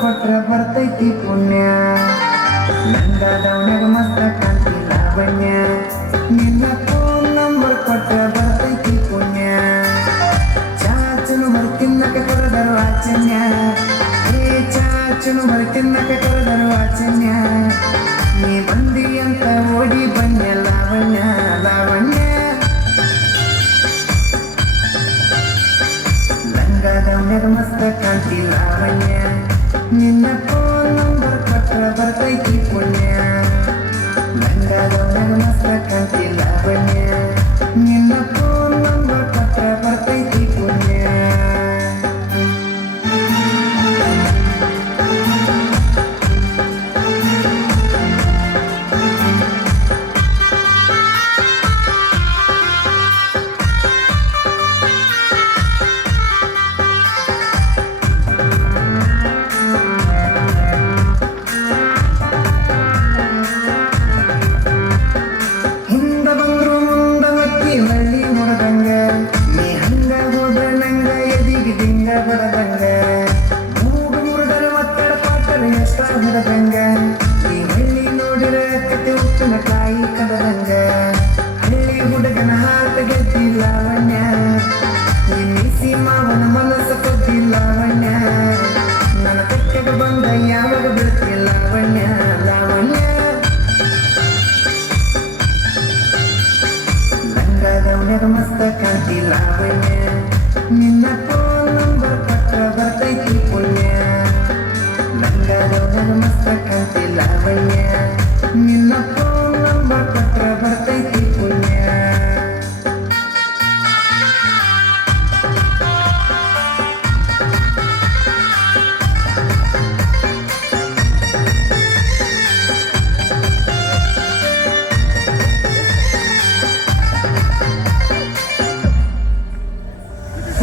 ಕೊಟ್ರ ಬರ್ತೈತಿ ಪುಣ್ಯ ನಂದಾದವನ್ಯಾಗ ಮಸ್ತ ಕಾಂತಿ ಲಾವಣ್ಯ ನಿನ್ನ ಫೋನ್ ನಂಬರ್ ಕೊಟ್ರ ಬರ್ತೈತಿ ಪುಣ್ಯ ಚಾಚನು ಮರು ತಿನ್ನಕ ಕರೆದರು ಆಚನ್ಯ ಚಾಚನು ಮರು ತಿನ್ನಕ ಕರೆದರು ಆಚನ್ಯ ನೀ ಬಂದಿ ಅಂತ ಓಡಿ ಬನ್ಯ ಲಾವಣ್ಯ ಲಾವಣ್ಯ ಲಂಗಾದವನ್ಯಾಗ ಮಸ್ತ ಕಾಂತಿ ಲಾವಣ್ಯ ನಿನ್ನ ಫೋನ್ ನಂಬರ್ ಕೊಟ್ರ ಬರ್ತೈತಿ ಪುಣ್ಯ ಲಂಗಾದವನ್ಯಾಗ ಮಸ್ತ ಕಾಂತಿ ಲಾವಣ್ಯ ನಿನ್ನ ಫೋನ್ ನಂಬರ್ ಕೊಟ್ರ ಬರ್ತೈತಿ ಪುಣ್ಯ ಕಾಯಿ ಕದದಂಗ ಹಳ್ಳಿ ಹುಡುಗನ ಹಾಟ ಗೆದ್ದಿ ಲಾವಣ್ಯ ಈ ಮೀಸಿ ಮಾವನ ಮನಸ್ಸ ಕದ್ದಿ ಲಾವಣ್ಯ ನನ್ನ ತೆಕ್ಕೆಗೆ ಬಂದ ಯಾವಾಗ ಬಿಡ್ತಿ ಲಾವಣ್ಯ ಲಾವಣ್ಯ ಲಂಗಾದವನ್ಯಾಗ ಮಸ್ತ ಕಾಂತಿ ಲಾವಣ್ಯ ನಿನ್ನ ಫೋನ್ ನಂಬರ್ ಕೊಟ್ರ ಬರ್ತೈತಿ ಪುಣ್ಯ ಲಂಗಾದವನ್ಯಾಗ ಮಸ್ತ ಕಾಂತಿ ಲಾವಣ್ಯ ನಿನ್ನ ಫೋನ್ ನಂಬರ್ ಕೊಟ್ರ ಬರ್ತೈತಿ ಪುಣ್ಯ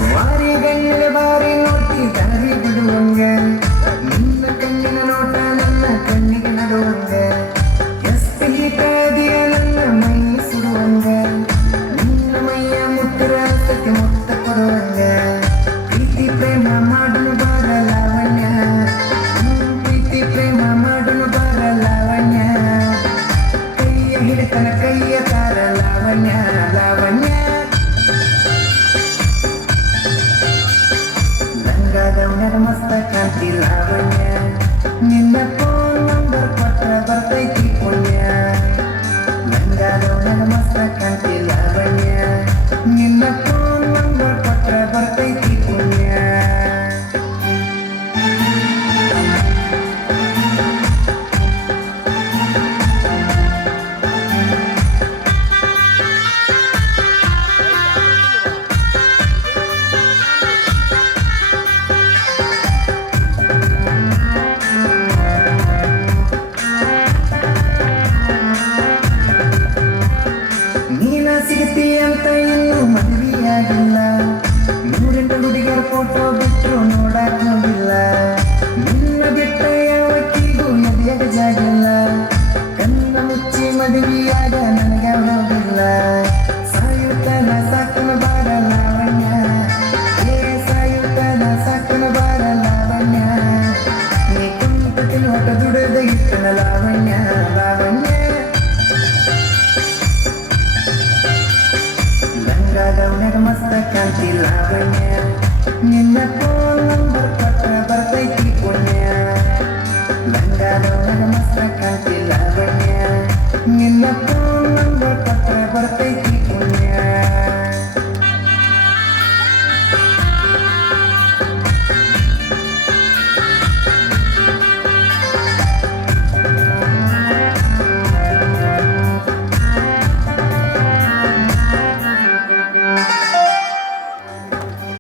ವಾರಿ ಗಣ್ಯಲೆ ಬಾರಿ ನೋಡ್ತಿ ದಾರಿ ಬಿಡುವಂಗ ನಿನ್ನ ಕಣ್ಣಿನ ನೋಟ ನನ್ನ ಕಣ್ಣಿಗೆ ನಡುವಂಗ ಎಷ್ಟು ಹಿತಾದಿಯ ನನ್ನ ಮೈ ಸುಡುವಂಗ ನಿನ್ನ ಮೈಯ ಮುಟ್ಟರ ಸತ್ಯ ಮುತ್ತ ಕೊಡುವಂಗ ಪ್ರೀತಿ ಪ್ರೇಮ ಮಾಡಲು ಬಾರ ಲಾವಣ್ಯ ಪ್ರೀತಿ ಪ್ರೇಮ ಮಾಡಲು ಬಾರ ಲಾವಣ್ಯ ಕೈಯ ಹಿಡಿತನ ಕೈಯ ತಾರ ಲಾವಣ್ಯ ಲಾವಣ್ಯ ಲಂಗಾದವನ್ಯಾಗ ಮಸ್ತ ಕಾಂತಿ ಲಾವಣ್ಯ ನಿನ್ನ ಫೋನ್ ನಂಬರ್ ಕೊಟ್ರ ಬರ್ತೈತಿ ಪುಣ್ಯ ಲಂಗಾದವನ್ಯಾಗ ಮಸ್ತ ಕಾಂತಿ ಲಾವಣ್ಯ ನಿನ್ನ ಫೋನ್ ನಂಬರ್ ಕೊಟ್ರ ಬರ್ತೈತಿ ಪುಣ್ಯ ನೀನ ಸಿಗತಿ ಅಂತ ಇನ್ನೂ ಮದುವೆಯಾಗಿಲ್ಲ ನೂರೆಂಟು ಹುಡುಗಿಯರ ಫೋಟೋ ಬಿಟ್ಟರು ನೋಡಕ್ ಹೋಗಿಲ್ಲ ನಿನ್ನ ಬಿಟ್ಟ ಯಾವತ್ತಿಗೂ ಎದೆಯಾಗ ಜಾಗಿಲ್ಲ ಕಣ್ಣ ಮುಚ್ಚಿ ಮದುವೆಯಾಗ ನನಗ ಹೋಗಿಲ್ಲ ಸಾಯುತ್ತನ ಸಾಕನ ಬಾರ ಲಾವಣ್ಯ ಸಾಯುತ್ತನ ಸಾಕನ ಬಾರ ಲಾವಣ್ಯ ನೀ ಕುಂತ ತಿಳುವಟ ದುಡದ ಇಟ್ಟನ ಲಾವಣ್ಯ ಲಾವಣ್ಯ ಲಂಗಾದವನ್ಯಾಗ ಮಸ್ತ ಕಾಂತಿ ಲಾವಣ್ಯ ನಿನ್ನ ಫೋನ್ ನಂಬರ್ ಕೊಟ್ರ ಬರ್ತೈತಿ ಪುಣ್ಯ ಲಂಗಾದವನ್ಯಾಗ ಮಸ್ತ ಕಾಂತಿ ಲಾವಣ್ಯ ನಿನ್ನ ಫೋನ್ ನಂಬರ್ ಕೊಟ್ರ ಬರ್ತೈತಿ